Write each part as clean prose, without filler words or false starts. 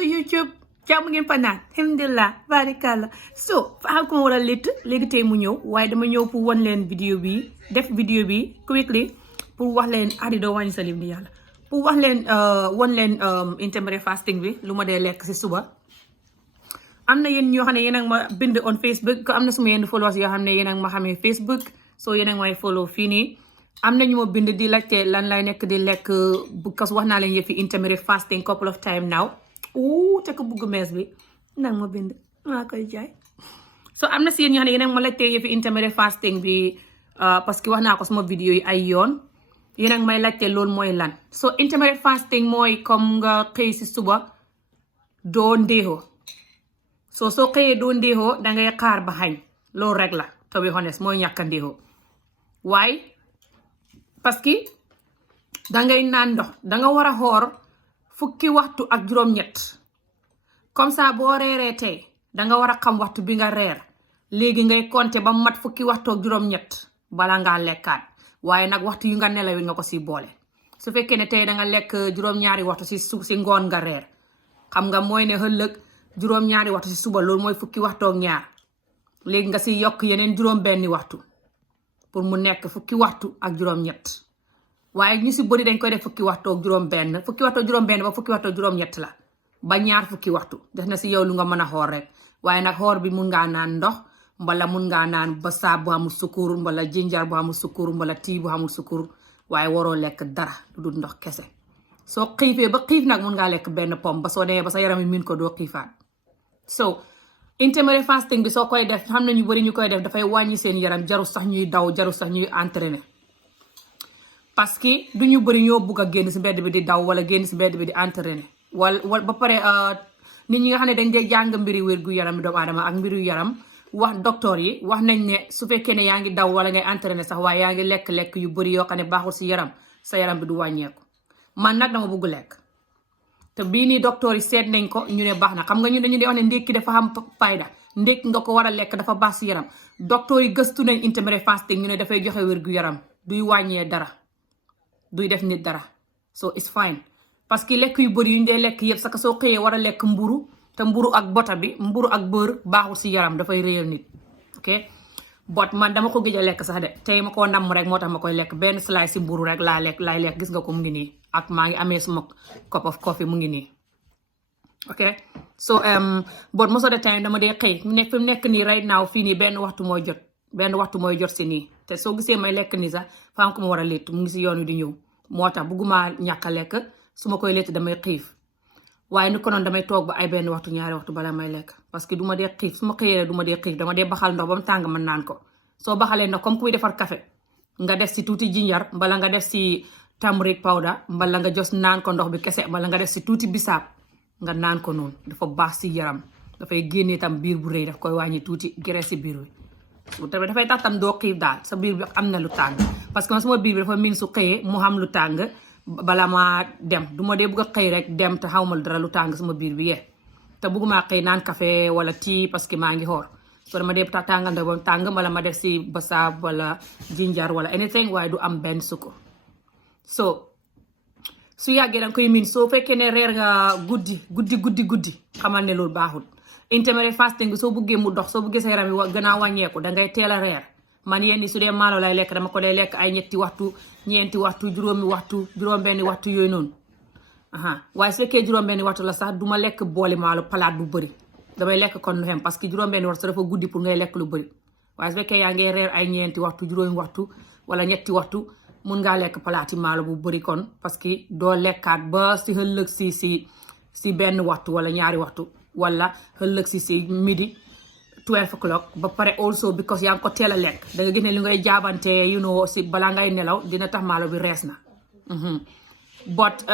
allo YouTube jàmm ngeen fa naan alhamdulilah barikàlla so fa ko ma war a létt léegi tey mu ñëw waaye dama ñëw pour wan leen vidéo bi def vidéo bi quickly pour wax leen Adi doo wàññi sa lim di yàlla pour wax leen wan leen intermittent fasting bi lu ma dee lekk si suba. am na yéen ñoo xam ne yéen a ma bind on Facebook ko am na suma yenn followers yoo xam ne yéen a ma xamee Facebook so yéen a may follow fii nii am na ñu ma bind di laajte lan lay nekk di lekk because wax naa leen yëfi intermittent fasting couple of time now te ko bugg mees bi nag ma bind maa koy jaay so am na si yéen ñoo xam ne yéen a ma laajte yëfi intermittent fasting bi parce que wax naa ko sama vidéo yi ay yoon yéen a may laajte loolu mooy lan so intermittent fasting mooy comme nga xëy si suba doo ndéexoo soo xëyee doo ndéexoo dangay xaar ba xañ loolu rek la to be honest mooy ñàkk a ndéexoo waaye parce que dangay naan ndox danga war a xoor fukki waxtu ak juróom-ñett comme ça boo reeree tey danga war a xam waxtu bi nga reer léegi ngay compter ba mat fukki waxtu ak juróom-ñett bala ngaa lekkaat waaye nag waxtu yu nga nelawi nga ko si boole su fekkee ne tey danga lekk juróom-ñaari waxtu si ngoon nga reer xam nga mooy ne ëllëg juróom-ñaari waxtu si suba loolu mooy fukki waxtu ak ñaar léegi nga si yokk yeneen juróom-benni waxtu pour mu nekk fukki waxtu ak juróom-ñett waaye ñu si bëri dañ koy def fukki waxtu ak juróom-benn fukki waxtu ak juróom-benn ba fukki waxtu ak juróom-ñett la ba ñaar fukki waxtu def na si yow lu nga mën a xoor rek waaye nag xoor bi mun ngaa naan ndox mbala mun ngaa naan basaab bu amul sukkur mbala jinjar bu amul sukkur mbala tii bu amul sukkur waaye waroo lekk dara lu dul ndox kese soo xiifee ba xiif nag mun ngaa lekk benn pomme ba soo demee ba sa yaram yi min ko doo xiifaat so intermittent fasting bi soo koy def xam na ñu bari ñu koy def dafay wàññi seen yaram jaru sax ñuy daw jaru sax ñuy entraîner parce que du ñu bari ñoo bugg a génn si mbedd bi di daw wala génn si mbedd bi di entraîner wala ba pare nit ñi nga xam ne dañ dee jàng mbiri wér gu yaram doomu aadama ak mbiru yaram wax docteur yi wax nañ ne su fekkee ne yaa ngi daw wala ngay entraîner sax waaye yaa ngi lekk-lekk yu bari yoo xam ne baaxul si yaram sa yaram bi du wàññeeku man nag dama bugg lekk te bii nii docteur yi seet nañ ko ñu ne baax na xam nga ñu dañu dee wax ne ndékki dafa am fayda ndékki nga ko war a lekk dafa baax si yaram docteur yi gëstu nañ intermittent fasting ñu ne dafay joxe wér gu yaram duy wàññee dara duy def nit dara so it's fine parce que lekk yu bëri yu ñu dee lekk yëpp sax soo xëyee war a lekk mburu te mburu ak bota bi mburu ak beurre baaxul si yaram dafay réyal nit ok bot man dama ko gëj a lekk sax de tey ma koo namm rek moo tax ma koy lekk benn slice si mburu rek laay lekk gis nga ko mu ngi nii ak maa ngi amee suma cup of coffee mu ngi nii ok so but most of the time dama dee xëy fi mu nekk nii right now fii nii benn waxtu mooy jot si nii te soo gisee may lekk nii sax faam ko ma war a létt mu ngi si yoon wi di ñëw moo tax bugguma ñàkk a lekk su ma koy létt damay xiif waaye ni ko noonu damay toog ba ay benn waxtu ñaari waxtu bala may lekk parce que du ma dee xiif su ma xëyee du ma dee xiif dama dee baxal ndox ba mu tàng man naan ko soo baxalee ndox comme kuy defar café nga def si tuuti jinjar mbala nga def si turmeric powder mbala nga jos naan ko ndox bi kese mbala nga def si tuuti bisaab nga naan ko noonu dafa baax si yaram dafay génnee tam biir bu rëy daf koy wàññi tuuti graisse si biir bi dafay tax tam doo xiif daal sa biir bi am na lu tàng parce que man suma biir bi dafa miin su xëyee mu xam lu tàng bala ma dem du ma dee bugg a xëy rek dem te xaw ma dara lu tàng sama biir bi yee te bugguma xëy naan café wala tea parce que maa ngi xoor so dama dee tàngal ndox ba mu tàng wala ma def si basaab wala jinjar wala anything waaye du am benn sukkur so su yàggee danga koy miin soo fekkee ne reer nga guddi xamal ne loolu baaxul intermittent fasting bi soo buggee mu dox soo buggee sa yaram yi gën a wàññeeku dangay teel a reer man yenn su dee maalo lay lekk dama ko dee lekk ay ñetti waxtu ñeenti waxtu juróomi waxtu juróom-benni waxtu yooyu noonu waaye su fekkee juróom-benni waxtu la sax duma lekk booli maalo palaat bu bëri damay lekk kon nu xem parce que juróom-benni waxtu dafa guddi pour ngay lekk lu bëri waaye su fekkee yaa ngi reer ay ñeenti waxtu juróomi waxtu wala ñetti waxtu mun ngaa lekk palaati maalo bu bëri kon parce que doo lekkaat ba si ëllëg si benn waxtu wala ñaari waxtu wala ëllëg si midi 12 o'clock ba pare also because yaa ngi ko teel a lekk da nga gis ne li ngay jaabante si balaa ngay nelaw dina tax maalo bi rees na but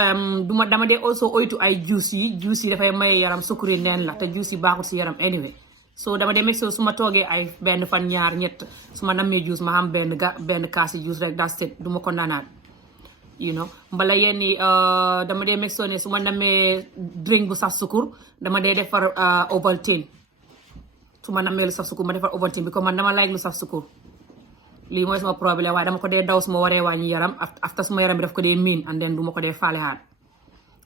dama dee also oytu ay juice yi dafay maye yaram sukkuri neen la te juice yi baaxul si yaram anyway so dama demee su ma toogee ay benn fan ñaar ñett su ma nammee juice ma xam benn kaasi juice rek that's it du ma ko naanaat mbala yenn dama dee meg soo ne su ma nammee drink bu saf sukur dama dee defar Ovaltine su ma nammee lu saf sukur ma defar Ovaltine bi comme man dama like lu saf sukur lii mooy sama problème waaye dama ko dee daw su ma waree wàññi yaram after suma yaram bi daf ko dee miin and then du ma ko dee faale haat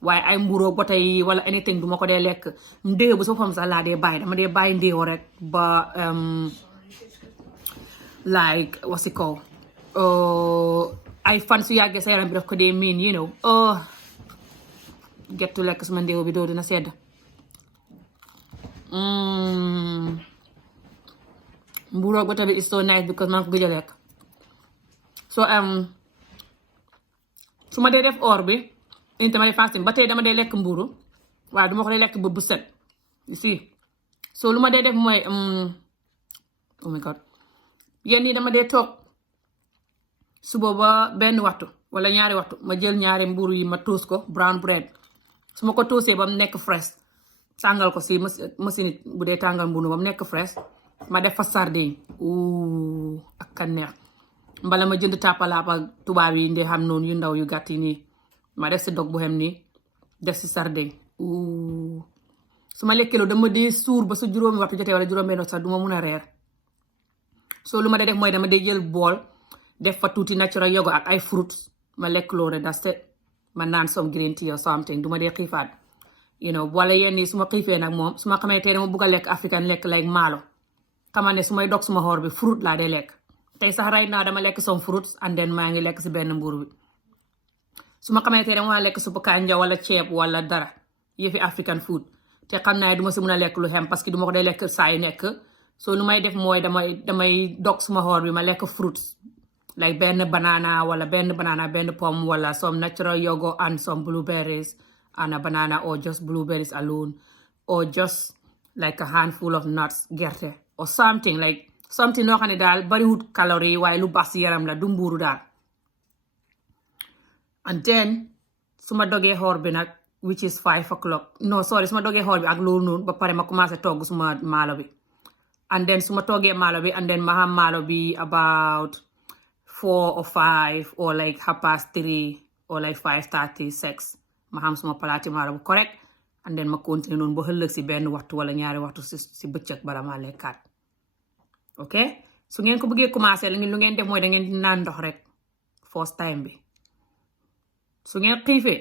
waaye ay mburoog ba tey wala anything du ma ko dee lekk ndéew bu sa fam sax laa dee bàyyi dama dee bàyyi ndéew rek ba like what's it called ay fan su yàggee sa yaram bi daf ko dee miin you know gettu lekk suma ndéew bi doo dina sedd mburoog ba tamit is so nice because maa ko gëj a lekk so su ma dee def or bi intermittent fasting ba tey dama dee lekk mburu waaye duma ko dee lekk bu set you see so lu ma dee def mooy oh my god yenn yi dama dee toog suba ba benn waxtu wala ñaari waxtu ma jël ñaari mburu yi ma toast ko brown bread su ma ko toastee ba mu nekk fresh tàngal ko si machine bu dee tàngal mburu ba mu nekk fresh ma def fa sardine ak kan neex mbala ma jënd tàppalaapa tubaab yi ndi xam noonu yu ndaw yu gàtt yi nii ma def si dog bu xem nii def si sardine su ma lekkee loolu dama dee suur ba su juróomi waxtu jotee wala juróom benn waxtu sax du ma mun a reer soo lu ma dee def mooy dama dee jël bool def fa tuuti natural yogo ak ay fruits ma lekk loolu rek that's it ma naan some green tea or something du ma dee xiifaat you know wala yenn yi su ma xiifee nag moom su ma xamee tey dama bugg a lekk african lekk like maalo xamal ne su may dog suma xoor bi fruit laa dee lekk tey sax right now dama lekk some fruits and then maa ngi lekk si benn mburu bi su ma xamee tey dama waa lekk suppu kanja wala ceeb wala dara yëfi african food te xam naa du ma si mun a lekk lu xem parce que du ma ko dee lekk saa yu nekk so lu may def mooy damay dog suma xoor bi ma lekk fruits like benn banana wala benn pomme wala some natural yogurt and some blueberries and a banana or just blueberries alone or just like a handful of nuts gerte or something noo xam ne daal bariwut calorie waaye lu baax si yaram la du mbuuru daal and then su ma dogee xoor bi nag which is 5 o'clock no sorry su ma dogee xoor bi ak loolu noonu ba pare ma commencé togg suma maalo bi and then su ma toggee maalo bi and then ma xam maalo bi about 4 or 5 or like 3:30 or like 5:36 ma xam suma palaati maalo bu correct and then ma continue noonu ba ëllëg si benn waxtu wala ñaari waxtu si bëccëg bala ma lekkaat ok su ngeen ko bëggee commencé lu ngeen def mooy da ngeen di naan ndox rek first time bi su ngeen xiifee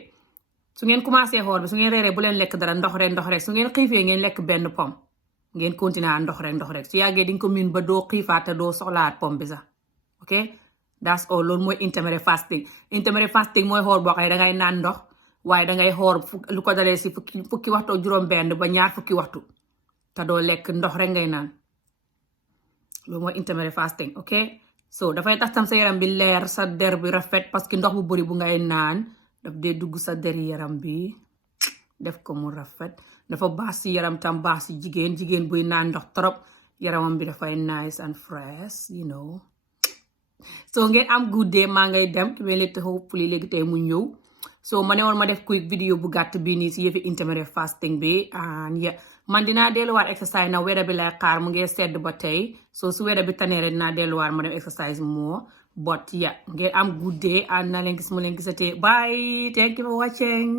su ngeen commencé xool bi su ngeen reeree bu leen lekk dara ndox rek su ngeen xiifee ngeen lekk benn pomme ngeen continuer ndox rek su yàggee di nga ko miin ba doo xiifaat te doo soxlaat pomme bi sax ok that's all loolu mooy intermittent fasting mooy xool boo xam ne dangay naan ndox waaye dangay xoor lu ko dalee si fukki waxtu juróom benn ba ñaar fukki waxtu te doo lekk ndox rek ngay naan loolu mooy intermittent fasting ok so dafay tax tam sa yaram bi leer sa der bi rafet parce que ndox bu bëri bu ngay naan daf dee dugg sa deri yaram bi def ko mu rafet dafa baax si yaram tam baax si jigéen buy naan ndox trop yaramam bi dafay nice and fresh you know so ngeen am good day maa ngay dem ki may léegi hopefully léegi tey mu ñëw so ma ne woon ma def quick vidéo bu gàtt bii nii si yëfi intermittent fasting bi and yeah man dinaa delluwaat exercise na weather bi lay xaar mu ngi sedd ba tey so su weather bi taneere dinaa delluwaat ma dem exercise more but yeah ngeen am good day and na leen gis mu leen gisatee bye thank you for watching